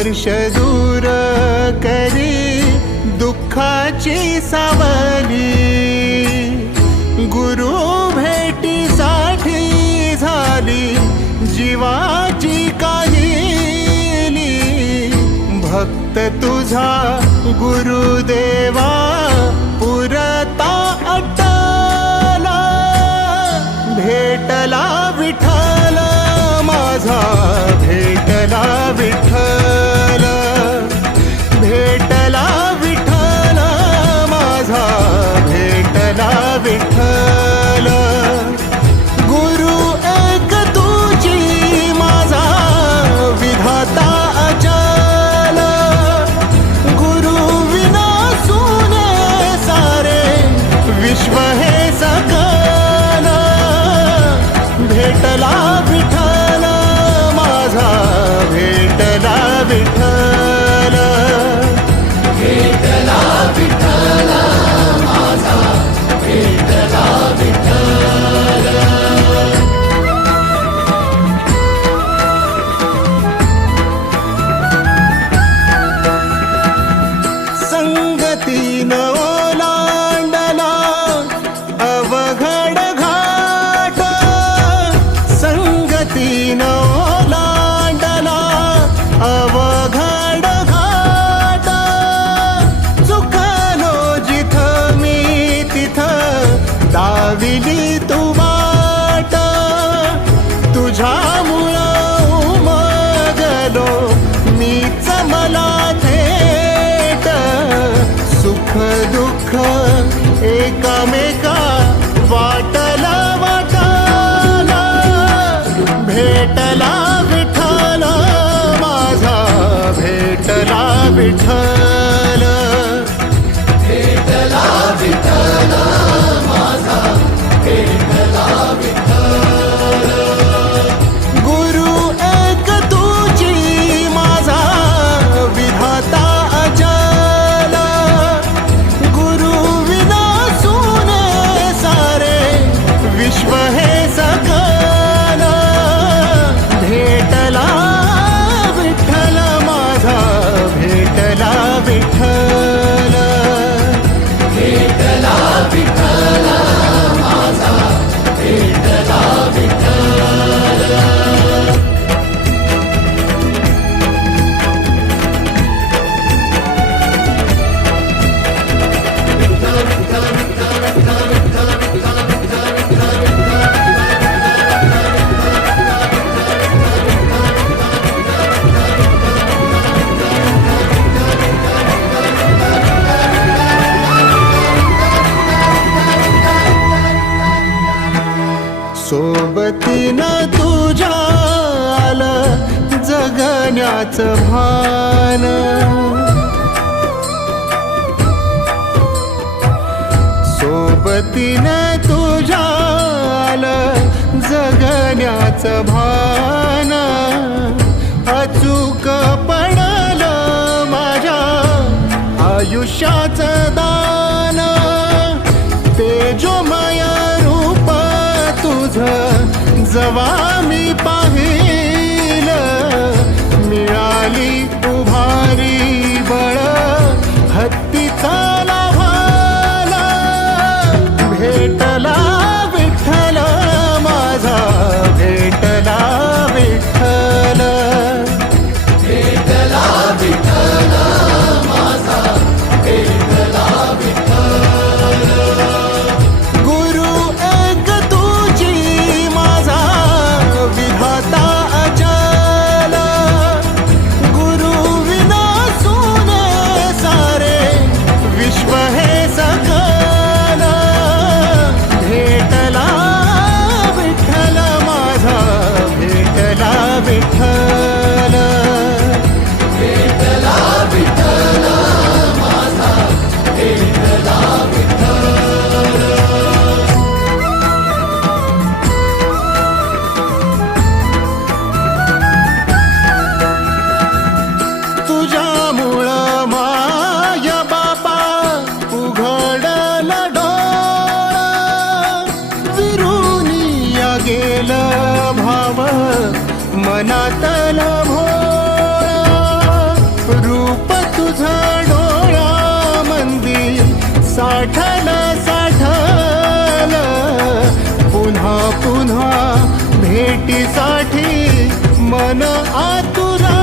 वर्ष दूर करी दुःखाची सावली, गुरु भेटीसाठी झाली जीवाची काहिली। भक्त तुझा गुरुदेवा पुरता अटला, भेटला विठ्ठल माझा, भेटला विठ्ठल, भेटला विठ्ठल माझा, भेटला विठ्ठल। गुरु एक तुझी माझा विधाता अचल, गुरु विना सुने सारे विश्व हे सकल। भेटला विठ्ठल माझा, भेटला विठ्ठल, भेटला विठ्ठल माझा, भेटला विठ्ठल। संगतीन ओलांडला अवघड घाट, संगतीन ओलांडला अवघड घाट। चुकलो जिथं मी तिथं दाविली तू वाट, तुझ्यामुळं उमगलो मीच मला थेट। सुख दुःख एकामेका वाटला वाटला, भेटला विठ्ठल माझा, भेटला विठ्ठल, भेटला विठ्ठल माझा, भेटला विठ्ठल। गुरु एक तुझी माझा विधाता अचल, गुरु विना सुने सारे विश्व हे सकल। भेटला विठ्ठल माझा, भेटला विठ्ठल, भेटला विठ्ठल माझा, भेटला विठ्ठल। सोबतीनं तुझ्या आलं जगण्याचं भान, सोबतीनं तुझ्या आलं जगण्याचं भान। अचूक पडलं माझ्या आयुष्याचं दान, तेजोमय रूप तुझं जवा मी पाहिलं, मिळाली उभारी बळ हत्तीचा लाभाला। भेटला विठ्ठल माझा, भेटला विठ्ठल, भेटला विठ्ठल माझा, भेटला विठ्ठल। गुरु एक तुझी माझा विधाता अचल, गुरु विना सुने सारे विश्व हे सकल। भेटला विठ्ठल माझा, भेटला विठ्ठल, भेटला विठ्ठल माझा, भेटला विठ्ठल। तुझ्यामुळं माय बापा उघडलं डोळं, विरुनिया गेलं भाव मनातलं भोळ। रूप तुझं डोळ्यामंदी साठलं पुन्हा पुन्हा भेटीसाठी मन आतुरा